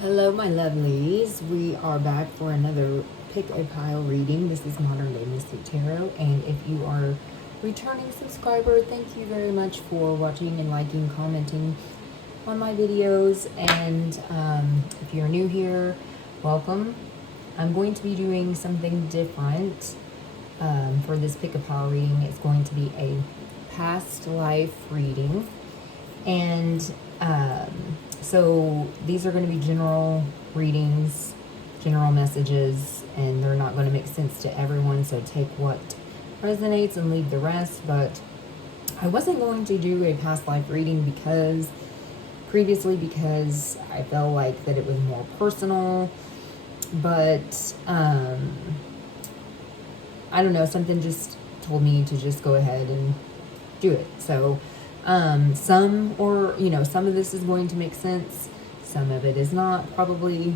Hello, my lovelies. We are back for another pick a pile reading. This is Modern Day Mystic Tarot, and if you are returning subscriber, thank you very much for watching and liking, commenting on my videos. And if you're new here, welcome. I'm going to be doing something different for this pick a pile reading. It's going to be a past life reading, and so these are going to be general readings, general messages, and they're not going to make sense to everyone, so take what resonates and leave the rest. But I wasn't going to do a past life reading because I felt like that it was more personal, but I don't know, something just told me to just go ahead and do it. So some of this is going to make sense, some of it is not, probably.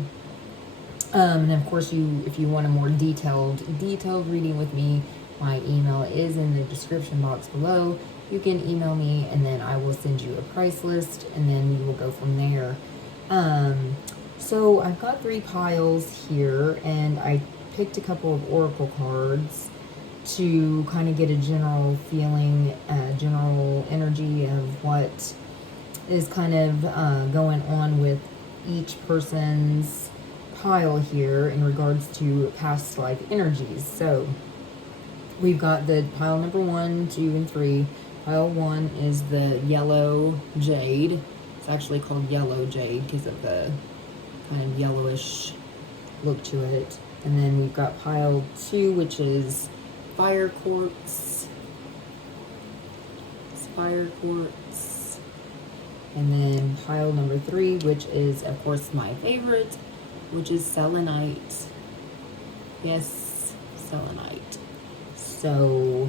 And of course, if you want a more detailed reading with me, my email is in the description box below. You can email me, and then I will send you a price list, and then we will go from there. So I've got 3 piles here, and I picked a couple of oracle cards to kind of get a general feeling, general energy of what is kind of going on with each person's pile here in regards to past life energies. So we've got the pile number 1, 2, and 3. Pile 1 is the yellow jade. It's actually called yellow jade because of the kind of yellowish look to it. And then we've got pile 2, which is fire quartz. It's fire quartz. And then pile number 3, which is of course my favorite, which is selenite. Yes, selenite. So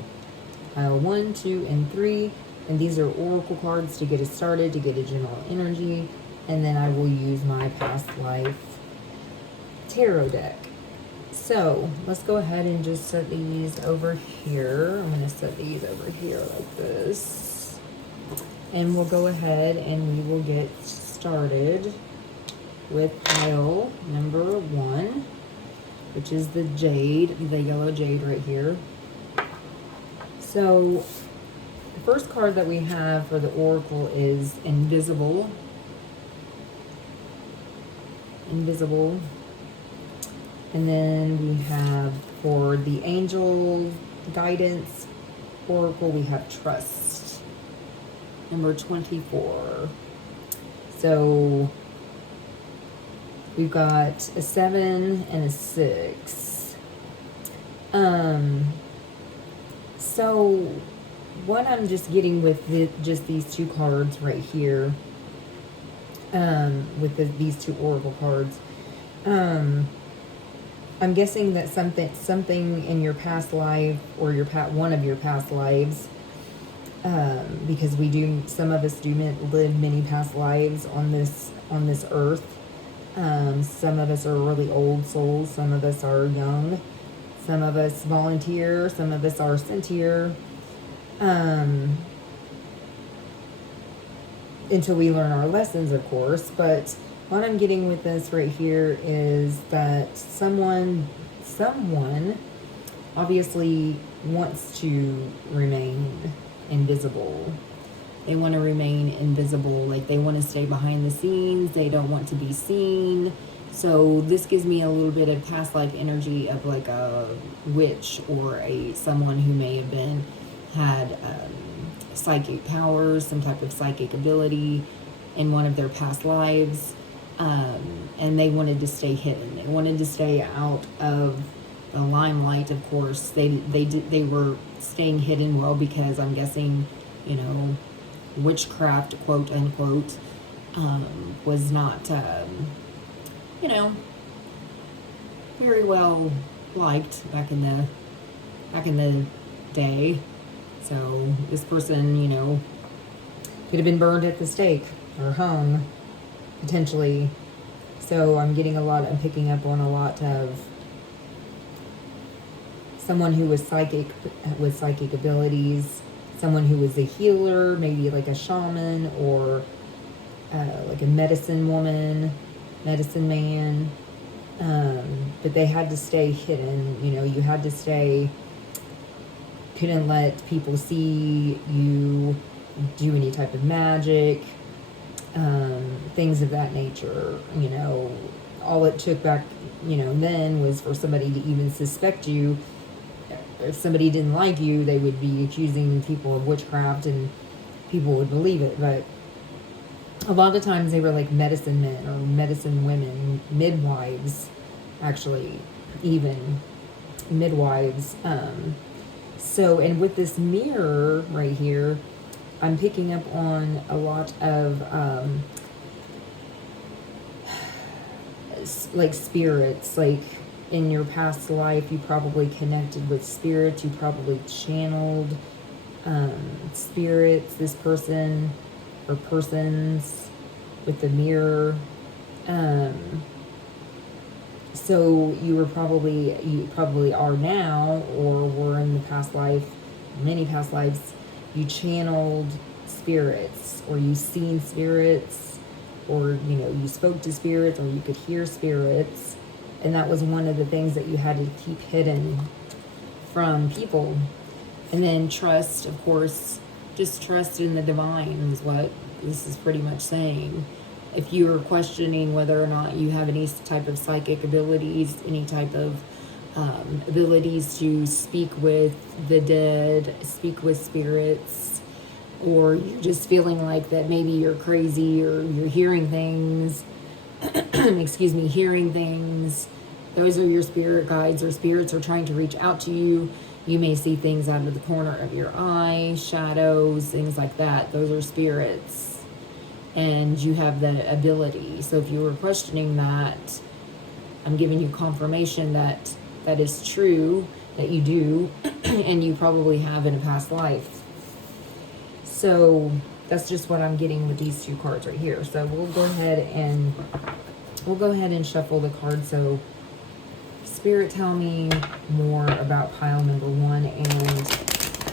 pile 1, 2, and 3, and these are oracle cards to get us started, to get a general energy, and then I will use my past life tarot deck. So let's go ahead and just set these over here. I'm going to set these over here like this, and we'll go ahead and we will get started with pile number 1, which is the jade, the yellow jade right here. So the first card that we have for the oracle is invisible. Invisible. And then we have, for the angel guidance oracle, we have trust. Number 24. So we've got a 7 and a 6. So what I'm just getting with just these 2 cards right here, with these 2 oracle cards, I'm guessing that something in your past life, or one of your past lives, because some of us do live many past lives on this earth. Some of us are really old souls, some of us are young, some of us volunteer, some of us are sent here, until we learn our lessons, of course. But what I'm getting with this right here is that someone obviously wants to remain invisible. They want to remain invisible, like they want to stay behind the scenes. They don't want to be seen. So this gives me a little bit of past life energy of like a witch, or someone who may have had psychic powers, some type of psychic ability in one of their past lives, and they wanted to stay hidden. They wanted to stay out of the limelight. Of course, they were staying hidden, well, because I'm guessing, witchcraft, quote unquote, was not very well liked back in the day. So this person, could have been burned at the stake or hung, potentially. So I'm picking up on a lot of someone who was psychic, with psychic abilities, someone who was a healer, maybe like a shaman, or like a medicine woman, medicine man. But they had to stay hidden. You know, you had to stay, couldn't let people see you do any type of magic, things of that nature. You know, all it took back, you know, then was for somebody to even suspect you. If somebody didn't like you, they would be accusing people of witchcraft and people would believe it. But a lot of times they were like medicine men or medicine women, midwives, actually, even midwives. So, and with this mirror right here, I'm picking up on a lot of like spirits. Like in your past life, you probably connected with spirits. You probably channeled spirits, this person or persons with the mirror. So you probably are now, or were in the past life, many past lives, you channeled spirits, or you seen spirits, or, you know, you spoke to spirits, or you could hear spirits. And that was one of the things that you had to keep hidden from people. And then trust, of course, just trust in the divine is what this is pretty much saying. If you are questioning whether or not you have any type of psychic abilities, any type of abilities to speak with the dead, speak with spirits, or you're just feeling like that maybe you're crazy or you're hearing things, excuse me, hearing things, those are your spirit guides, or spirits are trying to reach out to you. You may see things out of the corner of your eye, shadows, things like that. Those are spirits. And you have the ability. So if you were questioning that, I'm giving you confirmation that that is true, that you do, and you probably have in a past life. So that's just what I'm getting with these two cards right here. So we'll go ahead and shuffle the cards. So Spirit, tell me more about pile number 1 and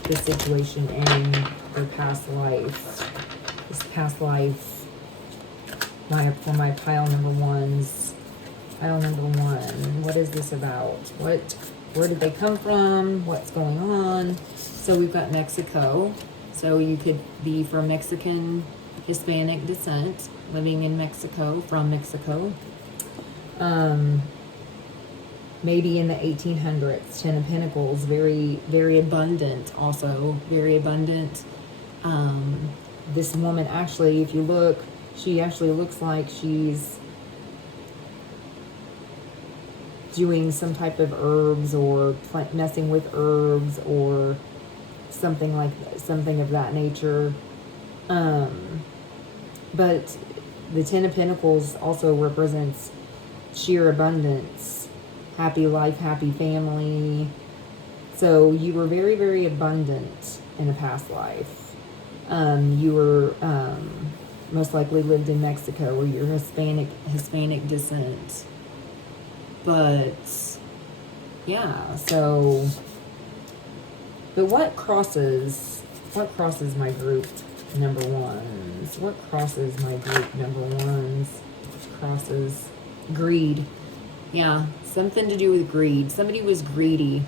the situation in their past life. This past life, for my pile number 1s. Pile number 1, what is this about? Where did they come from? What's going on? So we've got Mexico. So you could be from Mexican, Hispanic descent, living in Mexico, from Mexico. Maybe in the 1800s, 10 of Pentacles, very, very abundant also, very abundant. This woman actually, if you look, she actually looks like she's doing some type of herbs or messing with herbs or something of that nature. But the 10 of Pentacles also represents sheer abundance, happy life, happy family. So you were very, very abundant in a past life. You were most likely lived in Mexico, or you're Hispanic descent. But yeah, so but what crosses my group number 1s? What crosses my group number 1s? Crosses greed. Yeah, something to do with greed. Somebody was greedy.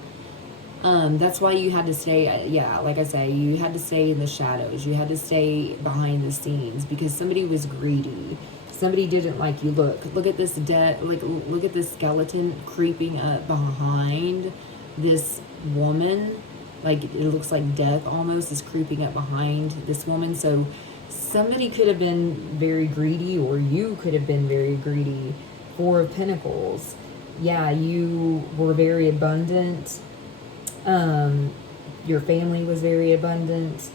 That's why you had to stay, yeah, like I say, you had to stay in the shadows. You had to stay behind the scenes because somebody was greedy. Somebody didn't like you. Look at this look at this skeleton creeping up behind this woman. Like, it looks like death almost is creeping up behind this woman. So somebody could have been very greedy, or you could have been very greedy. 4 of Pentacles. Yeah, you were very abundant. Your family was very abundant.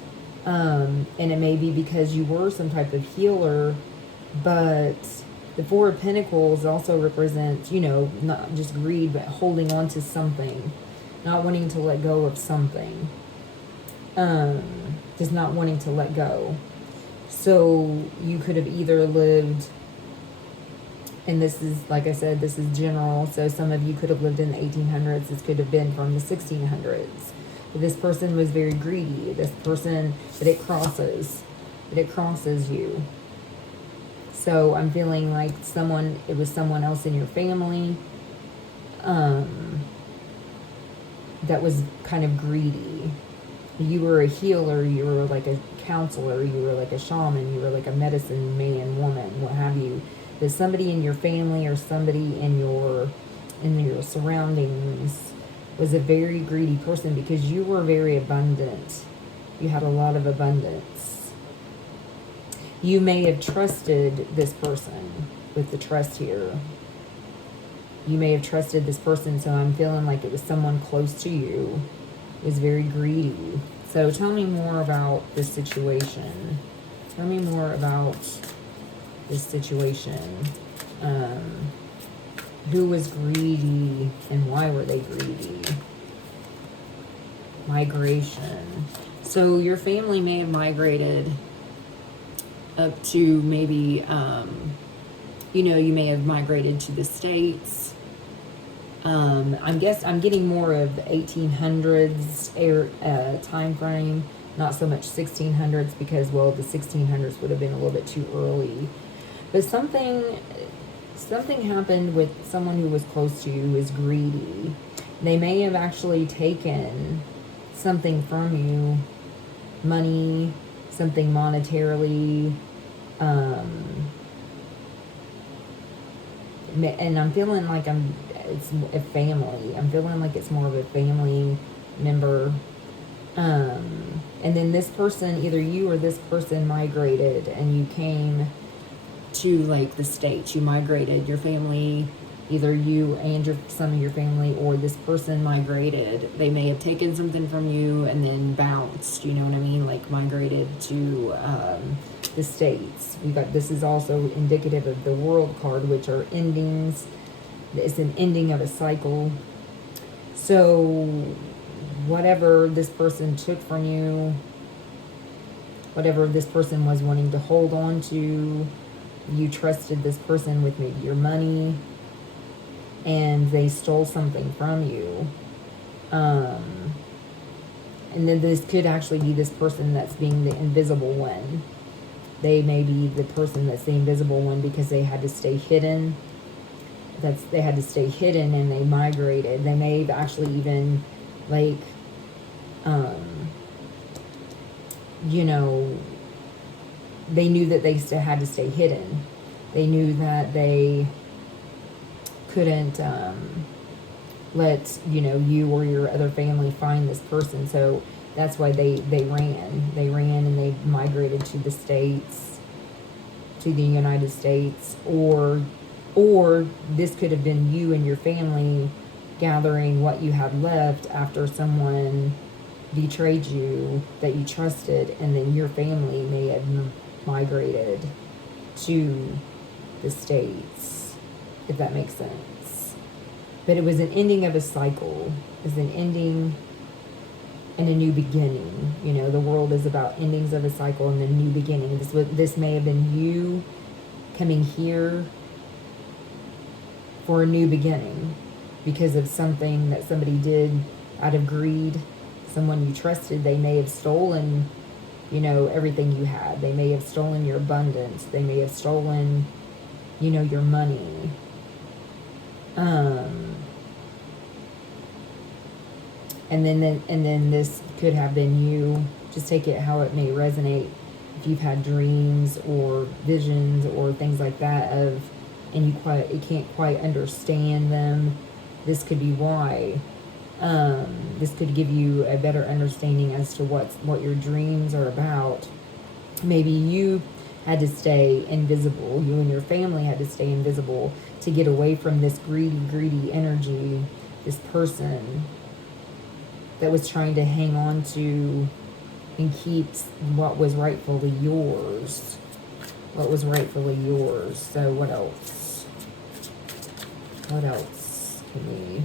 And it may be because you were some type of healer, but the 4 of Pentacles also represents, you know, not just greed, but holding on to something, not wanting to let go of something, just not wanting to let go. So you could have either lived, and this is, like I said, this is general, so some of you could have lived in the 1800s, this could have been from the 1600s. But this person was very greedy, this person, but it crosses you. So I'm feeling like it was someone else in your family that was kind of greedy. You were a healer, you were like a counselor, you were like a shaman, you were like a medicine man, woman, what have you. But somebody in your family or somebody in your surroundings was a very greedy person because you were very abundant. You had a lot of abundance. You may have trusted this person with the trust here. You may have trusted this person, so I'm feeling like it was someone close to you. It was very greedy. So tell me more about this situation. Tell me more about this situation. Who was greedy and why were they greedy? Migration. So your family may have migrated up to maybe, you may have migrated to the States. I'm getting more of 1800s time frame, not so much 1600s because, well, the 1600s would have been a little bit too early. But something happened with someone who was close to you who is greedy. They may have actually taken something from you, money, something monetarily, and I'm feeling like it's a family. I'm feeling like it's more of a family member. And then this person, either you or this person migrated and you came to like the States. You migrated, your family, either you and some of your family, or this person migrated. They may have taken something from you and then bounced, you know what I mean? Like migrated to the States. This is also indicative of the World card, which are endings. It's an ending of a cycle. So whatever this person took from you, whatever this person was wanting to hold on to, you trusted this person with maybe your money, and they stole something from you. And then this could actually be this person that's being the invisible one. They may be the person that's the invisible one because they had to stay hidden. They had to stay hidden and they migrated. They may have actually even like, they knew that they still had to stay hidden. They knew that they couldn't let you or your other family find this person. So that's why they ran. They ran and they migrated to the States, to the United States, or this could have been you and your family gathering what you had left after someone betrayed you that you trusted, and then your family may have migrated to the States, if that makes sense. But it was an ending of a cycle. It was an ending and a new beginning. The world is about endings of a cycle and a new beginning. This may have been you coming here for a new beginning because of something that somebody did out of greed. Someone you trusted, they may have stolen, everything you had. They may have stolen your abundance. They may have stolen, your money. And then this could have been you. Just take it how it may resonate. If you've had dreams or visions or things like that and you can't quite understand them, this could be why. This could give you a better understanding as to what your dreams are about. Maybe you had to stay invisible. You and your family had to stay invisible to get away from this greedy energy, this person that was trying to hang on to and keep what was rightfully yours. What was rightfully yours. So what else? What else can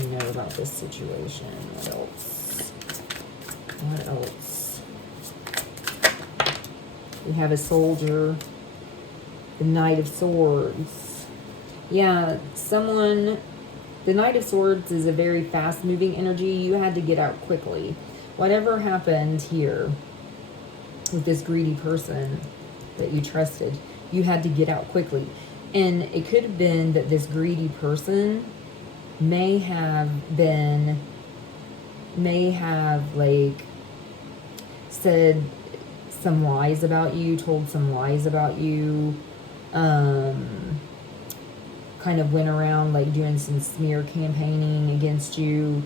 you know about this situation? What else? What else? We have a soldier, the Knight of Swords. Yeah, the Knight of Swords is a very fast-moving energy. You had to get out quickly. Whatever happened here with this greedy person, that you trusted. You had to get out quickly. And it could have been that this greedy person may have like said some lies about you, told some lies about you, kind of went around like doing some smear campaigning against you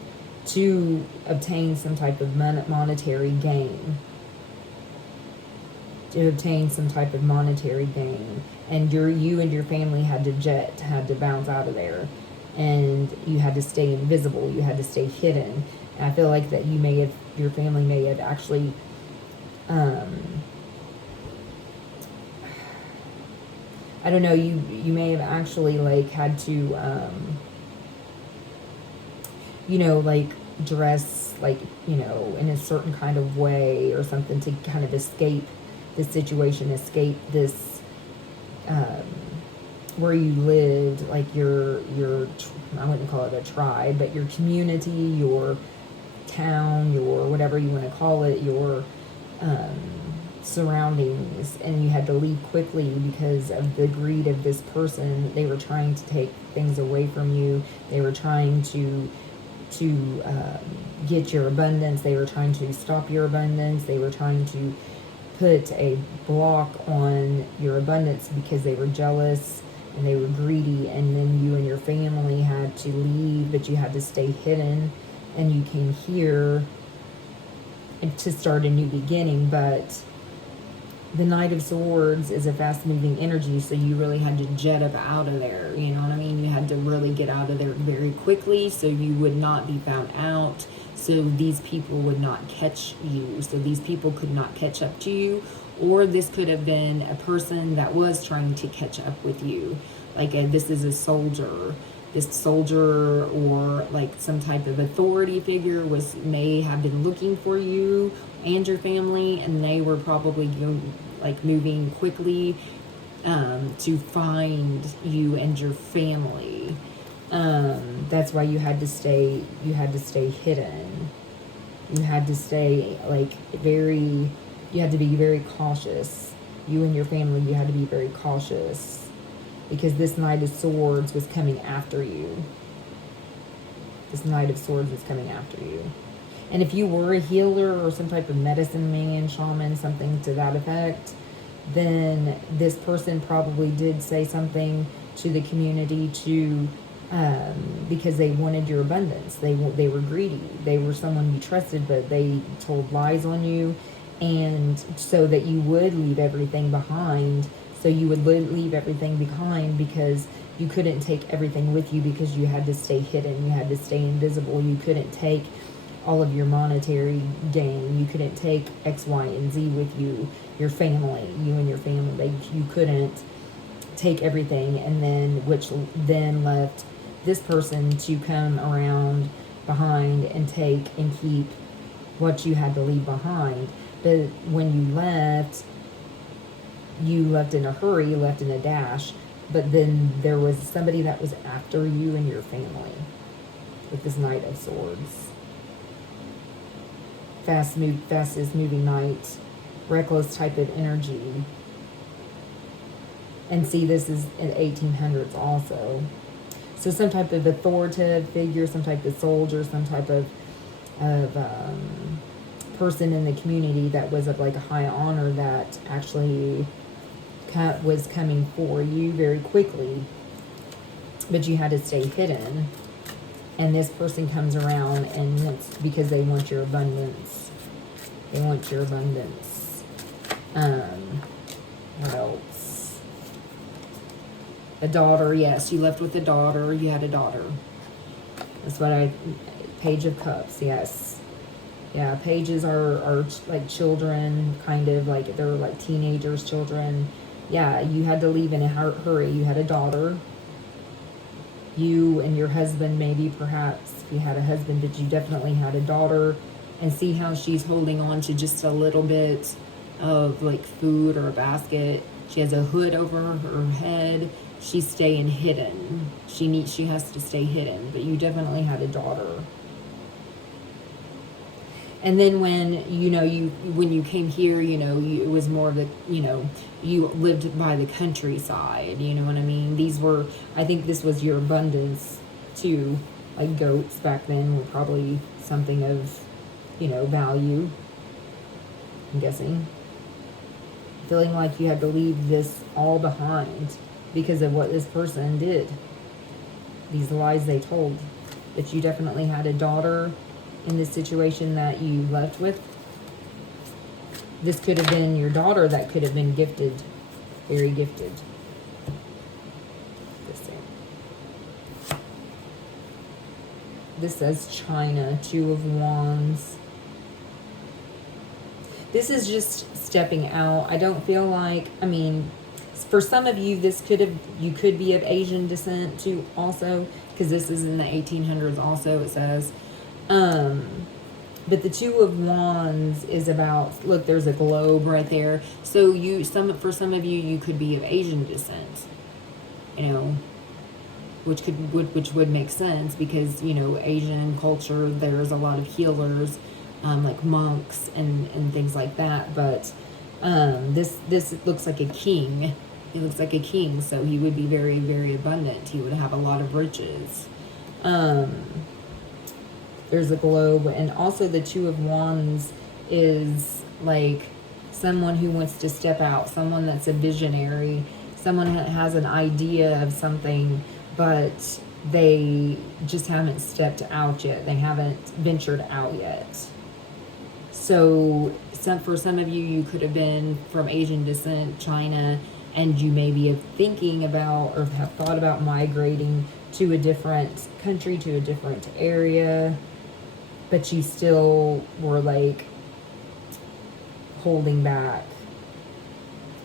to obtain some type of monetary gain. And you and your family had to bounce out of there, and you had to stay invisible, you had to stay hidden. And I feel like that your family may have actually I don't know, you may have actually like had to like dress like, in a certain kind of way or something to kind of escape this situation, escape this where you lived, like your I wouldn't call it a tribe, but your community, your town, your whatever you want to call it, your surroundings, and you had to leave quickly because of the greed of this person. They were trying to take things away from you. They were trying to get your abundance. They were trying to stop your abundance. They were trying to put a block on your abundance because they were jealous and they were greedy. And then you and your family had to leave, but you had to stay hidden, and you came here to start a new beginning. But the Knight of Swords is a fast-moving energy, so you really had to jet up out of there, you know what I mean? You had to really get out of there very quickly so you would not be found out, so these people would not catch you, so these people could not catch up to you. Or this could have been a person that was trying to catch up with you. Like this is a soldier. This soldier or like some type of authority figure may have been looking for you and your family, and they were probably moving quickly to find you and your family. That's why you had to stay hidden. You had to stay you had to be very cautious. You and your family, you had to be very cautious, because this Knight of Swords was coming after you. This Knight of Swords was coming after you. And if you were a healer or some type of medicine man, shaman, something to that effect, then this person probably did say something to the community because they wanted your abundance. They were greedy. They were someone you trusted, but they told lies on you, and so that you would leave everything behind. So you would leave everything behind because you couldn't take everything with you, because you had to stay hidden. You had to stay invisible. You couldn't take all of your monetary gain. You couldn't take X, Y, and Z with you. Your family, you and your family, you couldn't take everything, and then which then left this person to come around behind and take and keep what you had to leave behind. But when you left in a hurry, you left in a dash, but then there was somebody that was after you and your family with this Knight of Swords. Fastest moving knight, reckless type of energy. And see, this is in 1800s also. So some type of authoritative figure, some type of soldier, some type of person in the community that was of like a high honor that actually was coming for you very quickly, but you had to stay hidden. And this person comes around, and it's because they want your abundance. They want your abundance. What else? A daughter. Yes, you left with a daughter. You had a daughter. That's what Page of Cups. Yes. Yeah, pages are like children, kind of like they're like teenagers, children. Yeah, you had to leave in a hurry. You had a daughter. You and your husband, maybe perhaps if you had a husband, but you definitely had a daughter. And see how she's holding on to just a little bit of like food or a basket. She has a hood over her head. She's staying hidden. She has to stay hidden, but you definitely had a daughter. And then when, when you came here, it was more of the, you lived by the countryside, you know what I mean? I think this was your abundance too. Like goats back then were probably something of, value, I'm guessing. Feeling like you had to leave this all behind because of what this person did. These lies they told. That you definitely had a daughter in this situation that you left with. This could have been your daughter that could have been gifted. Very gifted. This says China, 2 of Wands. This is just stepping out. I don't feel like, for some of you, you could be of Asian descent too also, because this is in the 1800s also, it says. But the 2 of Wands is about, look, there's a globe right there. So for some of you, you could be of Asian descent, which would make sense because, Asian culture, there's a lot of healers, like monks and things like that. But this looks like a king. He looks like a king, so he would be very, very abundant. He would have a lot of riches. There's a globe, and also the 2 of Wands is like someone who wants to step out, someone that's a visionary, someone that has an idea of something, but they just haven't stepped out yet. They haven't ventured out yet. So for some of you, you could have been from Asian descent, China, and you may be thinking about or have thought about migrating to a different country, to a different area, but you still were like holding back.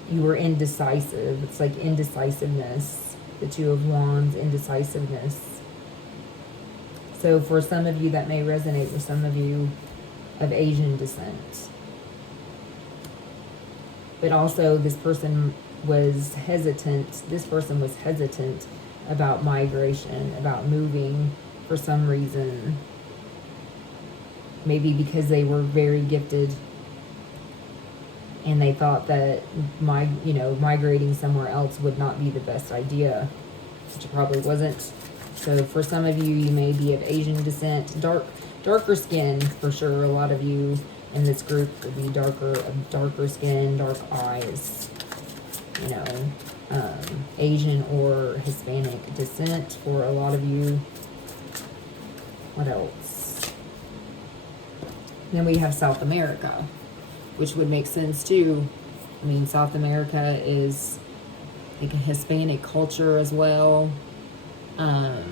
You were indecisive. It's like indecisiveness. The 2 of Wands, indecisiveness. So for some of you, that may resonate with some of you of Asian descent. But also this person was hesitant. This person was hesitant about migration, about moving for some reason. Maybe because they were very gifted and they thought that migrating somewhere else would not be the best idea, which it probably wasn't. So for some of you, you may be of Asian descent, darker skin for sure. A lot of you in this group would be darker skin, dark eyes, Asian or Hispanic descent for a lot of you. What else? Then we have South America, which would make sense too. South America is like a Hispanic culture as well. I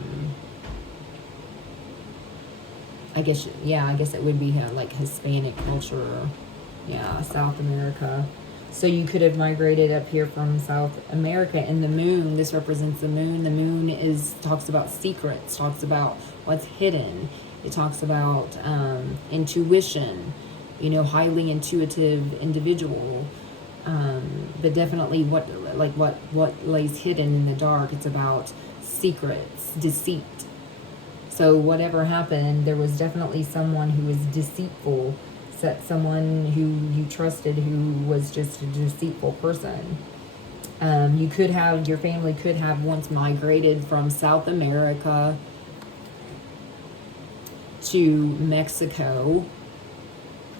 guess it would be like Hispanic culture. Yeah, South America. So you could have migrated up here from South America. And the moon, this represents the moon. The moon talks about secrets, talks about what's hidden. It talks about intuition, highly intuitive individual. But definitely what lays hidden in the dark. It's about secrets, deceit. So whatever happened, there was definitely someone who was deceitful, someone who you trusted who was just a deceitful person. Your family could have once migrated from South America to Mexico,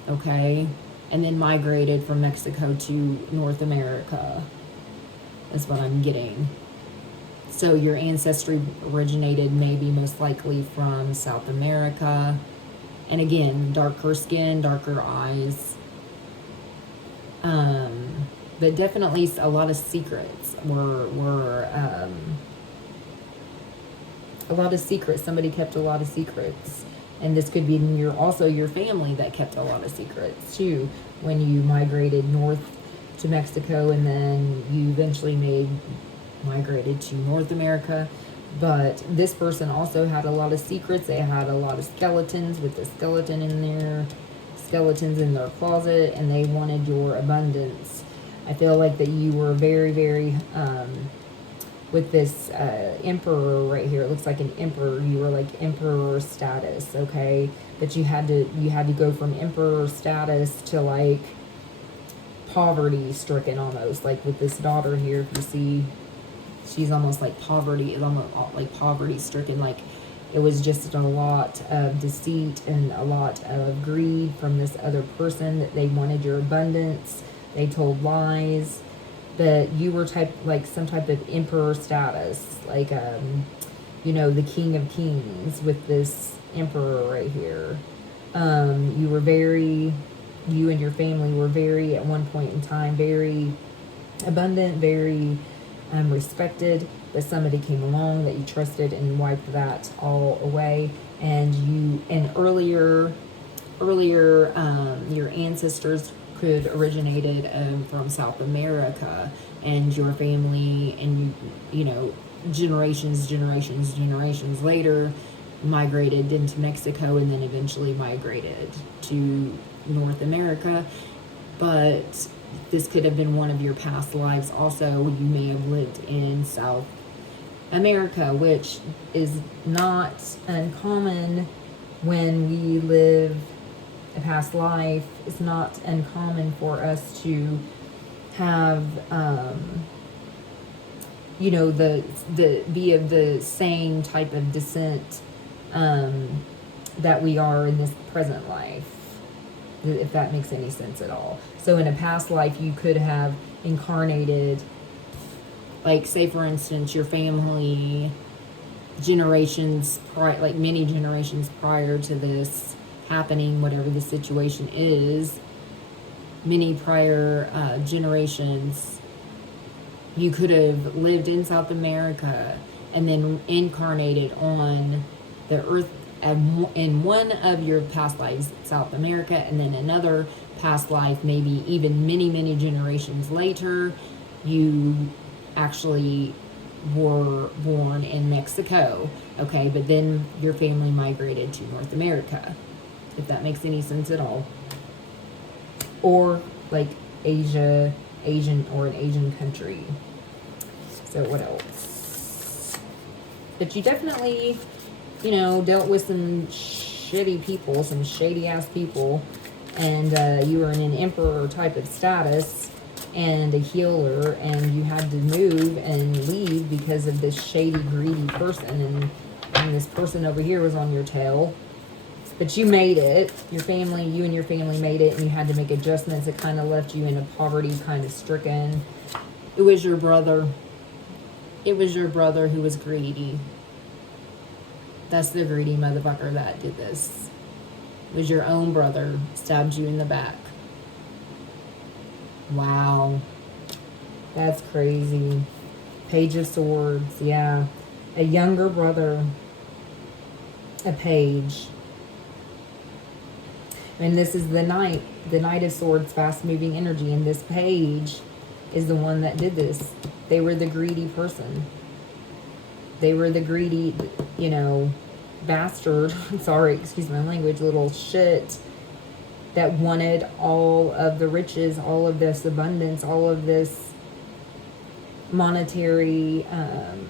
okay, and then migrated from Mexico to North America. That's what I'm getting. So your ancestry originated maybe most likely from South America. And again, darker skin, darker eyes. But definitely a lot of secrets were a lot of secrets. Somebody kept a lot of secrets. And this could be also your family that kept a lot of secrets too when you migrated north to Mexico, and then you eventually migrated to North America. But this person also had a lot of secrets. They had a lot of skeletons with the skeleton in there, skeletons in their closet, and they wanted your abundance. I feel like that you were very, very with this emperor right here. It looks like an emperor. You were like emperor status, okay? But you had to go from emperor status to like poverty stricken almost. Like with this daughter here, if you see, she's almost like poverty, almost like poverty stricken. Like it was just a lot of deceit and a lot of greed from this other person, that they wanted your abundance. They told lies. That you were like some type of emperor status, like you know, the king of kings with this emperor right here. You were very, you and your family were very, at one point in time, very abundant, very respected, but somebody came along that you trusted and wiped that all away. And earlier, your ancestors could originated from South America, and your family, and you know, generations later migrated into Mexico, and then eventually migrated to North America. But this could have been one of your past lives also. You may have lived in South America, which is not uncommon when we live a past life. It's not uncommon for us to have you know, the be of the same type of descent that we are in this present life, if that makes any sense at all. So in a past life, you could have incarnated, like, say for instance, your family generations like many generations prior to this happening, whatever the situation is, many prior generations, you could have lived in South America and then incarnated on the earth in one of your past lives, South America, and then another past life, maybe even many generations later, you actually were born in Mexico, okay? But then your family migrated to North America, if that makes any sense at all. Or like Asian, or an Asian country. So what else? But you definitely, you know, dealt with some shitty people, some shady ass people, and you were in an emperor type of status and a healer, and you had to move and leave because of this shady, greedy person, and this person over here was on your tail. But you made it. You and your family made it, and you had to make adjustments. It kind of left you in a poverty kind of stricken. It was your brother. It was your brother who was greedy. That's the greedy motherfucker that did this. It was your own brother, stabbed you in the back. Wow. That's crazy. Page of Swords, yeah. A younger brother. A page. And this is the Knight of Swords, fast-moving energy. And this page is the one that did this. They were the greedy person. They were the greedy, you know, bastard. Sorry, excuse my language, little shit. That wanted all of the riches, all of this abundance, all of this monetary, and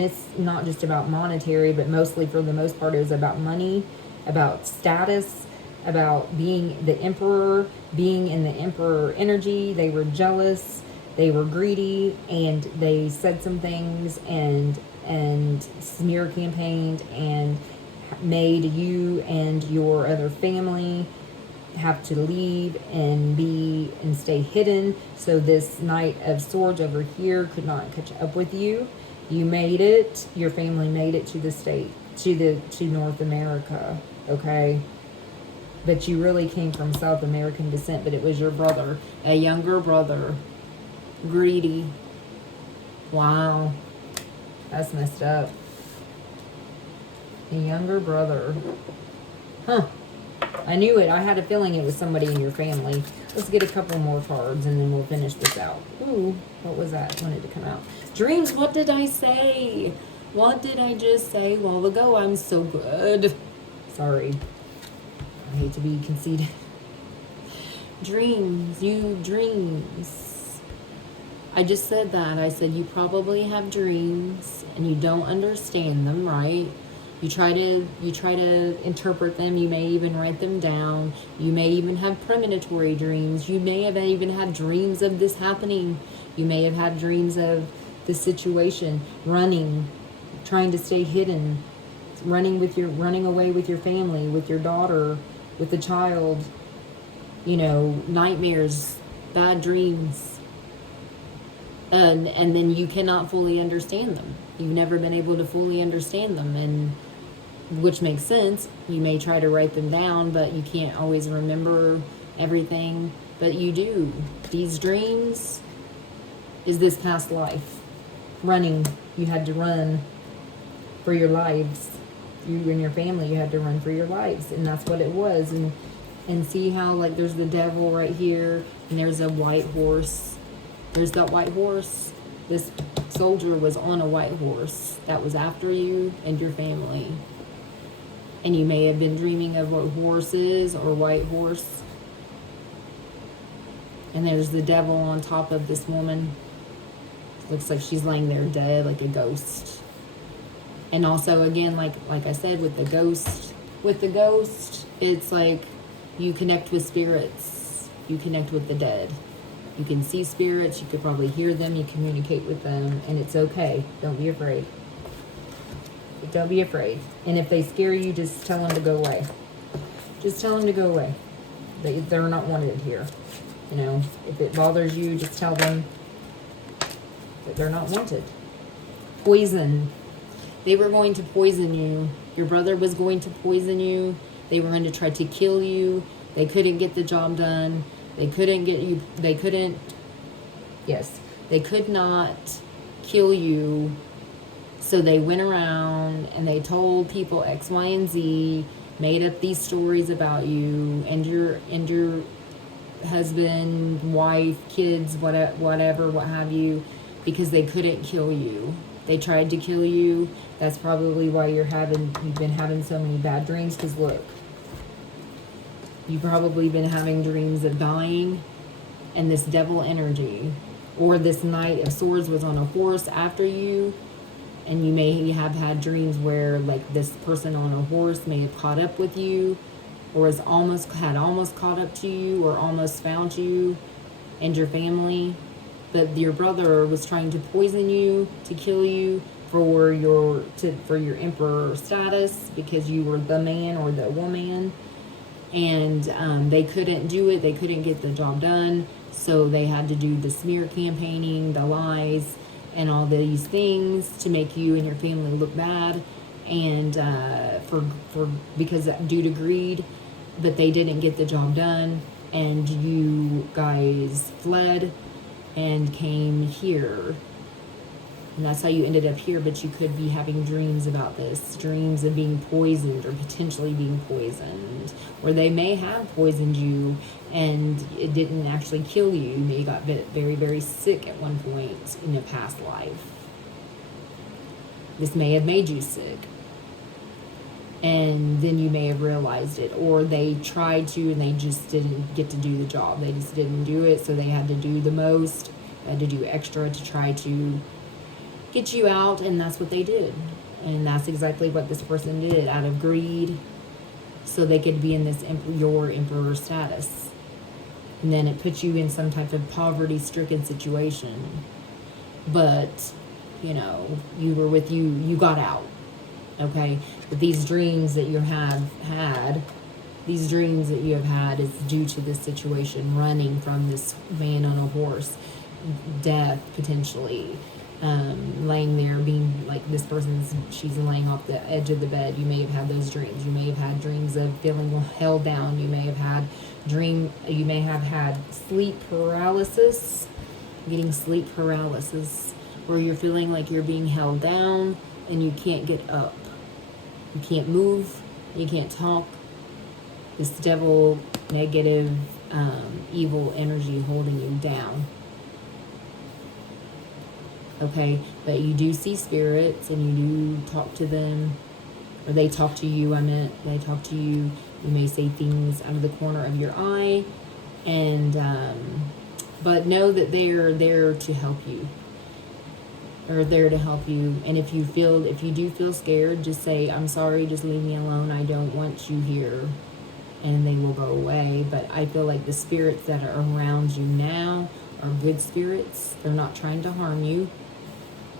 it's not just about monetary, but mostly, for the most part, it was about money, about status, about being the emperor, being in the emperor energy. They were jealous, they were greedy, and they said some things and smear campaigned and made you and your other family have to leave and stay hidden. So this Knight of Swords over here could not catch up with you. You made it. Your family made it to the state, to North America, okay? But you really came from South American descent, but it was your brother, a younger brother, greedy. Wow, that's messed up. A younger brother. Huh. I knew it. I had a feeling it was somebody in your family. Let's get a couple more cards and then we'll finish this out. Ooh, what was that? Wanted to come out. Dreams, what did I say? What did I just say a while ago? I'm so good. Sorry. I hate to be conceited. Dreams, you dreams. I just said that. I said you probably have dreams and you don't understand them, right? You try to interpret them. You may even write them down. You may even have premonitory dreams. You may have even had dreams of this happening. You may have had dreams of this situation, running, trying to stay hidden, running away with your family, with your daughter, with the child, nightmares, bad dreams. And then you cannot fully understand them. You've never been able to fully understand them, and which makes sense. You may try to write them down, but you can't always remember everything. But you do. These dreams is this past life. Running. You had to run for your lives. You and your family, you had to run for your lives. And that's what it was. And see how, like, there's the devil right here, and there's a white horse. There's that white horse. This soldier was on a white horse that was after you and your family. And you may have been dreaming of what horses or white horse. And there's the devil on top of this woman. Looks like she's laying there dead, like a ghost. And also, again, like I said, with the ghost, it's like you connect with spirits. You connect with the dead. You can see spirits. You could probably hear them. You communicate with them. And it's okay. Don't be afraid. Don't be afraid. And if they scare you, just tell them to go away. Just tell them to go away. They're not wanted here. If it bothers you, just tell them that they're not wanted. Poison. They were going to poison you. Your brother was going to poison you. They were going to try to kill you. They couldn't get the job done. They could not kill you. So they went around and they told people X, Y, and Z, made up these stories about you and your husband, wife, kids, whatever, what have you, because they couldn't kill you. They tried to kill you. That's probably why you've been having so many bad dreams, because look, you've probably been having dreams of dying and this devil energy, or this Knight of Swords was on a horse after you. And you may have had dreams where, like, this person on a horse may have caught up with you, or had almost caught up to you, or almost found you and your family. But your brother was trying to poison you, to kill you for your emperor status, because you were the man or the woman. And they couldn't do it. They couldn't get the job done. So they had to do the smear campaigning, the lies, and all these things to make you and your family look bad, and because due to greed. But they didn't get the job done, and you guys fled and came here, and that's how you ended up here. But you could be having dreams about this, dreams of being poisoned or potentially being poisoned, or they may have poisoned you and it didn't actually kill you. You may got very, very sick at one point in a past life. This may have made you sick, and then you may have realized it, or they tried to and they just didn't get to do the job. They just didn't do it, so they had to do the most, had to do extra to try to get you out, and that's what they did. And that's exactly what this person did, out of greed, so they could be in this your emperor status. And then it puts you in some type of poverty-stricken situation. But, you got out. Okay? But these dreams that you have had is due to this situation, running from this man on a horse, death, potentially. Laying there, being like she's laying off the edge of the bed. You may have had those dreams. You may have had dreams of feeling held down. You may have had sleep paralysis, getting sleep paralysis, where you're feeling like you're being held down and you can't get up. You can't move. You can't talk. This devil, negative, evil energy holding you down. Okay, but you do see spirits and you do talk to them, or they talk to you. They talk to you. You may say things out of the corner of your eye, and But know that they're there to help you. They're there to help you. And if you do feel scared, just say, I'm sorry, just leave me alone. I don't want you here. And they will go away. But I feel like the spirits that are around you now are good spirits. They're not trying to harm you.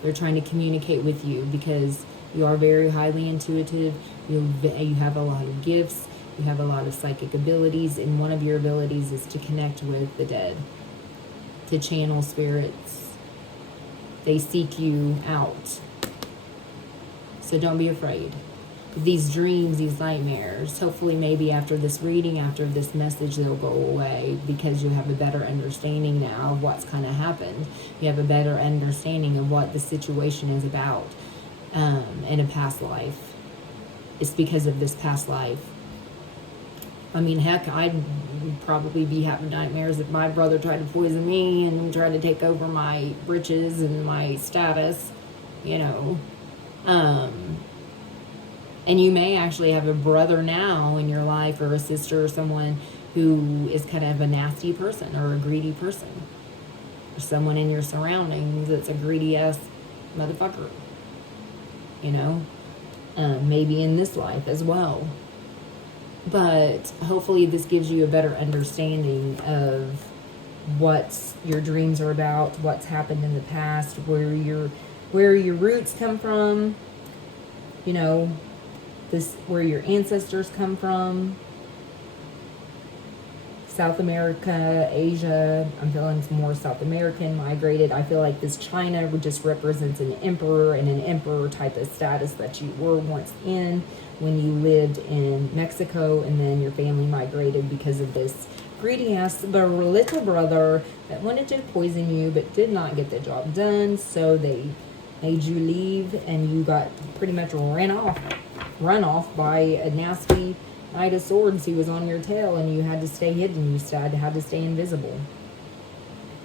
They're trying to communicate with you because you are very highly intuitive. You have a lot of gifts. You have a lot of psychic abilities. And one of your abilities is to connect with the dead, to channel spirits. They seek you out. So don't be afraid. These dreams, these nightmares, hopefully maybe after this reading, after this message, they'll go away because you have a better understanding now of what's kind of happened. You have a better understanding of what the situation is about in a past life. It's because of this past life. I mean, heck, I'd probably be having nightmares if my brother tried to poison me and tried to take over my riches and my status, you know. And you may actually have a brother now in your life, or a sister, or someone who is kind of a nasty person or a greedy person. Or someone in your surroundings that's a greedy-ass motherfucker. You know? Maybe in this life as well. But hopefully this gives you a better understanding of what your dreams are about, what's happened in the past, where your roots come from, you know, where your ancestors come from. South America, Asia, I'm feeling more South American, migrated. I feel like this China just represents an emperor and an emperor type of status that you were once in when you lived in Mexico, and then your family migrated because of this greedy ass little brother that wanted to poison you but did not get the job done, so they made you leave, and you got pretty much run off by a nasty Knight of Swords who was on your tail, and you had to stay hidden. You had to stay invisible.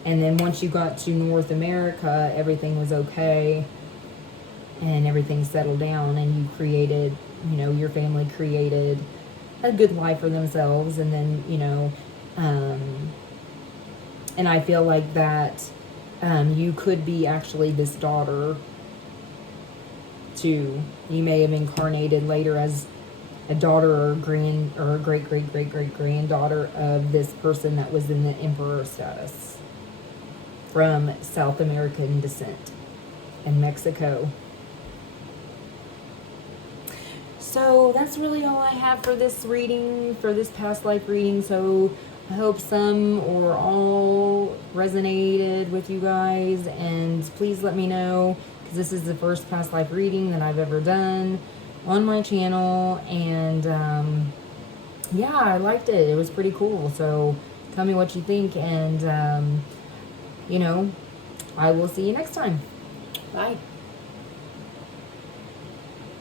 And then once you got to North America, everything was okay, and everything settled down, and you created, you know, your family created a good life for themselves. And then, you know, and I feel like that you could be actually this daughter too. You may have incarnated later as a daughter or a great granddaughter of this person that was in the emperor status from South American descent in Mexico. So that's really all I have for this reading, for this past life reading. So I hope some or all resonated with you guys, and please let me know, because this is the first past life reading that I've ever done on my channel, and yeah, I liked it. It was pretty cool. So tell me what you think, and you know, I will see you next time. Bye.